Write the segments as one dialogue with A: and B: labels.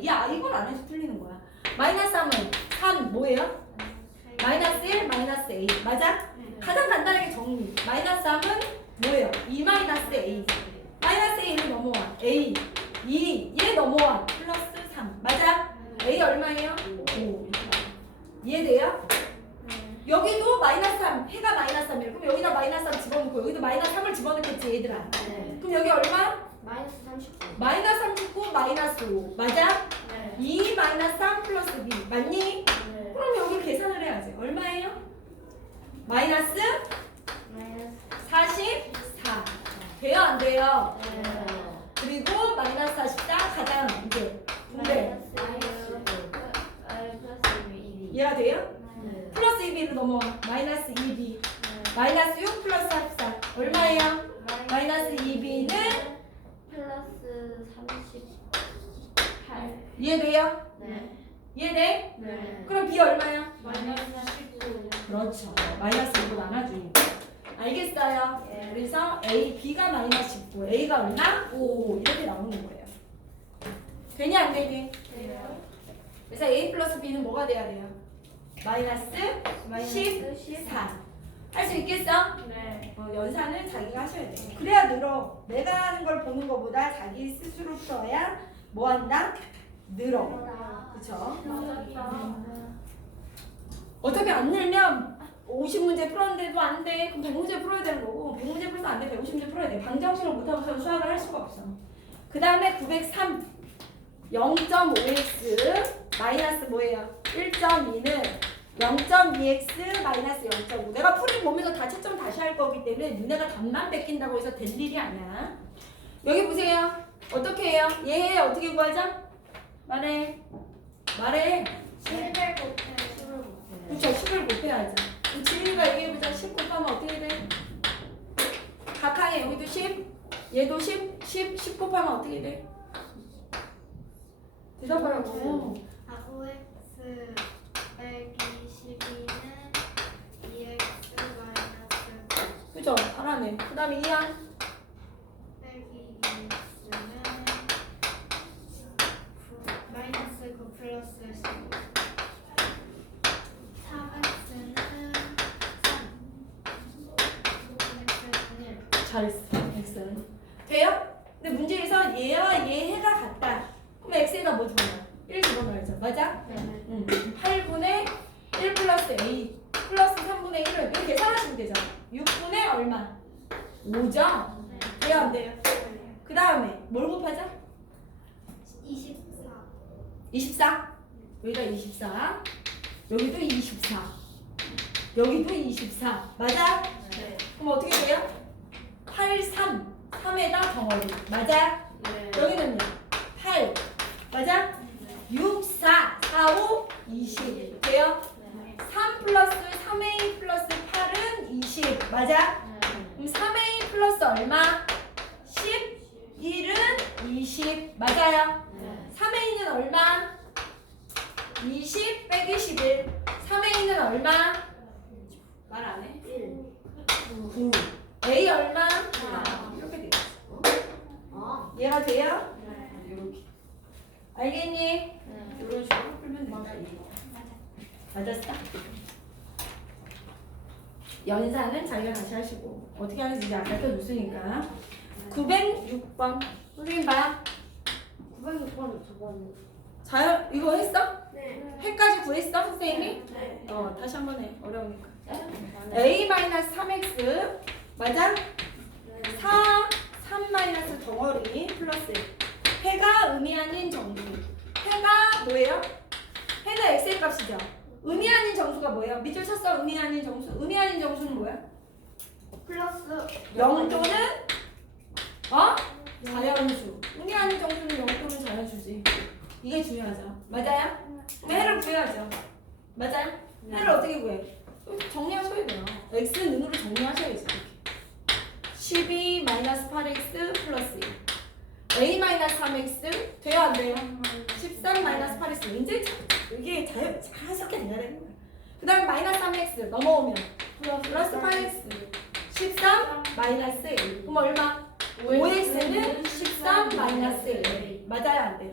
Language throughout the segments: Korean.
A: 이 아, 이걸 안 해도 틀리는 거야. 마이너스 3은 3 뭐예요? 마이너스 1, 마이너스 A. 맞아? 가장 간단하게 정리. 마이너스 3은 뭐예요? 2 마이너스 A. 마이너스 A는 넘어와. A. 2. 얘 넘어와. 플러스 3. 맞아? A 얼마예요? 5. 이해돼요? 여기도 마이너스 3. 해가 마이너스 3이에요. 그럼 여기다 마이너스 3 집어넣고 여기도 마이너스 3을 집어넣겠지 얘들아. 그럼 여기 얼마?
B: 마이너스 39.
A: 마이너스 39 마이너스 5. 맞아? 2 마이너스 3 플러스 B. 맞니? 그럼 여기 계산을 해야지. 얼마예요? 마이너스
B: 마이너스
A: 44. 돼요? 안 돼요? 그리고 마이너스 44 가장 이제 분배. 이해가 돼요? 플러스 2b로 넘어와. 마이너스 2b. 마이너스 6 플러스 44. 얼마예요? 마이너스 2b는
B: 플러스 38.
A: 이해돼요?
B: 네.
A: 이해돼?
B: 네.
A: 그럼 b 얼마야?
B: 마이너스 19.
A: 그렇죠. 마이너스 1로 나눠주니까. 알겠어요?
B: 예.
A: 그래서 A, B가 마이너스 19, A가 얼마? 5 이렇게 나오는 거예요. 되니 안 되니? 그래서 A 플러스 B는 뭐가 돼야 돼요? 마이너스 14. 할 수 있겠어?
B: 네.
A: 어, 연산을 자기가 하셔야 돼요. 그래야 늘어. 내가 하는 걸 보는 것보다 자기 스스로 풀어야 뭐 한다? 늘어. 그쵸? 어차피 안 늘면 50문제 풀었는데도 안 돼. 그럼 100문제 풀어야 되는 거고 100문제 풀어도 안 돼. 150문제 풀어야 돼. 방정식을 못하고서 수학을 할 수가 없어. 그 다음에 903 0.5x 마이너스 뭐예요? 1.2는 0.2x 마이너스 0.5 내가 풀이 보면서 다 채점 다시 할 거기 때문에 니네가 답만 뺏긴다고 해서 될 일이 아니야. 여기 보세요. 어떻게 해요? 얘 어떻게 구하자? 말해. 말해.
B: 700 곱해 10을 곱해.
A: 그쵸 10을 곱해야죠 그럼 지민이가 얘기해보자 10 곱하면 어떻게 돼? 각항에 여기도 10 얘도 10 10 10 곱하면 어떻게 돼? 대답하라고
B: 아, 5x 빼기 12는 2x 마이너스
A: 그죠? 잘하네 그 다음에 이항
B: 빼기 2x는 9 마이너스 9 플러스 15 3x는 3 x는 1
A: 잘했어 X는 돼요? 근데 문제에서 얘와 얘 해가 같다 그럼 X가 뭐 주냐? 1 집어넣어야죠 맞아?
B: 네.
A: 응 8분의 1 플러스 A 플러스 3분의 1을 이렇게 계산하시면 되죠 6분의 얼마? 5죠? 돼요 안 돼요? 그 다음에 뭘 곱하자?
B: 24
A: 24 여기가 24 여기도 24 여기도 24 맞아?
B: 네.
A: 그럼 어떻게 돼요? 8, 3 3에다 덩어리 맞아?
B: 네.
A: 여기는요 8 맞아? 6, 4, 4, 5, 20 돼요? 3 플러스 3a 플러스 8은 20 맞아? 그럼 3a 플러스 얼마? 10 1은 20 맞아요? 3A는 얼마? 20 빼기 11 3A는 얼마? 말 안 해?
B: 1
A: 9 A 얼마?
B: 아.
A: 이렇게 되겠어
B: 어?
A: 이해가 돼요?
B: 네.
A: 이렇게 알겠니? 이런 식으로 풀면 된다 맞았어? 연산은 자기가 다시 하시고 어떻게 하는지 이제 아까 줬으니까 906번 선생님 봐
B: 906번 저번
A: 자연 이거 했어?
B: 네.
A: 해까지 구했어 선생님이?
B: 네.
A: 어 다시 한 번 해 어려우니까
B: 네.
A: a-3x 맞아? 4 3 마이너스 덩어리 플러스 해가 의미 아닌 정수 해가 뭐예요? 해는 x의 값이죠 의미 아닌 정수가 뭐예요? 밑줄 쳤어 의미 아닌 정수 의미 아닌 정수는 뭐야?
B: 플러스
A: 0 또는 어? 자연수 의미 아닌 정수는 0 또는 자연수지 이게 중요하죠 맞아요? 그럼 해를 구해야죠 맞아요? 해를 어떻게 구해? 정리하셔야 돼요 x는 능으로 정리하셔야지 12 마이너스 8x 플러스 1 a 마이너스 3x 돼요 안 돼요? 13 마이너스 8x 이제 이게 자연 자연스럽게 돼야 되는 거야 그 다음 에 마이너스 3x 넘어오면 플러스 8x 13 마이너스 1 그럼 얼마? 5x는 13 마이너스 1 맞아요 안 돼요?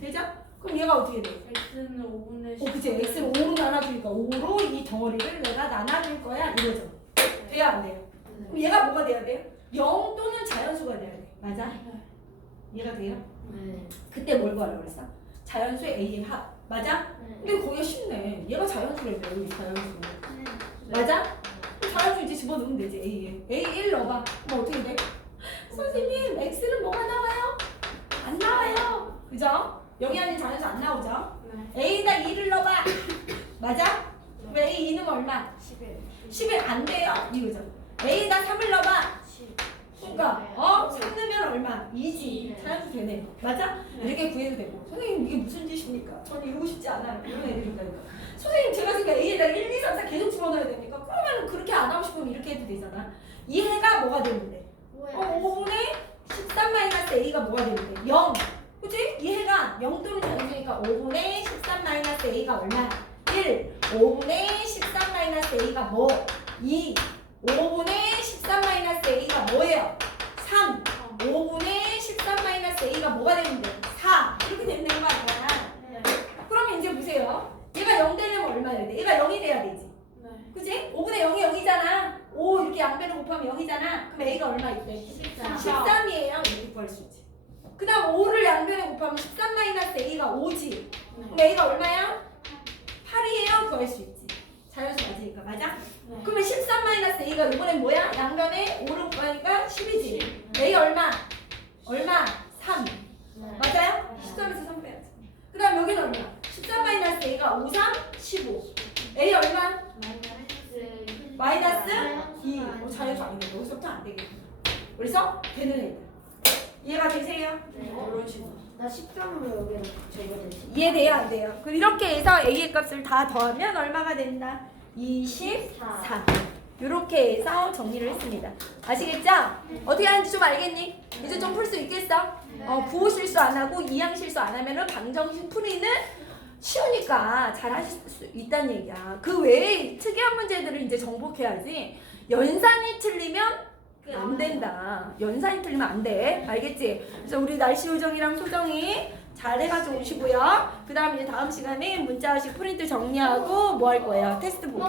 A: 되죠? 그럼 얘가 어떻게 돼?
B: X는 5분의 10.
A: 어, 그치. x를 5로 나눠주니까 5로 이 덩어리를 내가 나눠줄 거야. 이거죠. 돼야 안 돼요? 그럼 얘가 뭐가 돼야 돼요? 0 또는 자연수가 돼야 돼. 맞아? 얘가 돼요?
B: 네.
A: 그때 뭘 구하라고 그랬어? 자연수 A의 합. 맞아? 근데 거기가 쉽네. 얘가 자연수래요. 이 자연수. 맞아? 그럼 자연수 이제 집어넣으면 되지. A에. A 1 넣어봐. 그럼 어떻게 돼? 선생님, X는 뭐가 나와요? 안 나와요. 그죠? 여기 안에 자연수 안 나오죠?
B: 네.
A: A에다 2를 넣어봐. 맞아? 그럼 A 2는 얼마?
B: 11.
A: 10이 안 돼요. 이거죠. A에다 3을 넣어봐.
B: 10.
A: 그러니까 어? 3 넣으면 얼마? 2지.
B: 네.
A: 자연수 되네. 맞아? 이렇게 구해도 되고. 선생님 이게 무슨 짓입니까? 저는 이러고 싶지 않아요. 이런 애들이니까. 선생님 제가 지금 A에다 1, 2, 3, 4 계속 집어넣어야 됩니까? 그러면 그렇게 안 하고 싶으면 이렇게 해도 되잖아. 이 해가 뭐가 되는데? 어, 5분의 13 마이너스 A가 뭐가 되는데? 0. 그치? 이 해가 0 또는 자연수니까 5분의 13 마이너스 A가 얼마? 1. 5분의 13 마이너스 A가 뭐? 2. 5분의 13 마이너스 A가 뭐예요? 3. 5분의 13 마이너스 A가 뭐가 되는데? 4. 이렇게 되는 거 아니야? 그러면 이제 보세요. 얘가 0 되려면 얼마 돼야 돼? 얘가 0이 돼야 되지. 그치? 5분의 0이 0이잖아. 5 이렇게 양변을 곱하면 0이잖아. 그럼 A가 얼마 있대? 13이에요. 이렇게 구할 수 있지. 그 다음 5를 양변에 곱하면 13 마이너스 A가 5지. 그럼 A가 얼마야? 8이에요. 구할 수 있지. 자연수 맞으니까. 맞아? 그러면 13 마이너스 A가 이번엔 뭐야? 양변에 5를 곱하니까 10이지. A 얼마? 얼마? 3. 맞아요? 13에서 3 빼야지. 그 다음 여기는 얼마? 13 마이너스 A가 5, 3, 15. A 얼마? 마이너스 2. 어, 자연수 아니네. 여기서부터 안 되겠네. 그래서 되는 애들. 이해가 되세요? 이런 식으로.
B: 나 10점으로 여기다 적어야 돼.
A: 이해돼요? 안 돼요? 그럼 이렇게 해서 A의 값을 다 더하면 얼마가 된다? 24. 이렇게 해서 정리를 했습니다. 아시겠죠? 어떻게 하는지 좀 알겠니? 이제 좀 풀 수 있겠어? 어, 부호 실수 안 하고 이항 실수 안 하면은 방정식 풀이는 쉬우니까 잘 하실 수 있다는 얘기야. 그 외에 특이한 문제들을 이제 정복해야지. 연산이 틀리면 안 된다. 연산이 틀리면 안 돼. 알겠지? 그래서 우리 날씨 요정이랑 소정이 잘 해가지고 오시고요. 그 다음 이제 다음 시간에 문자식 프린트 정리하고 뭐 할 거예요? 테스트 볼게요.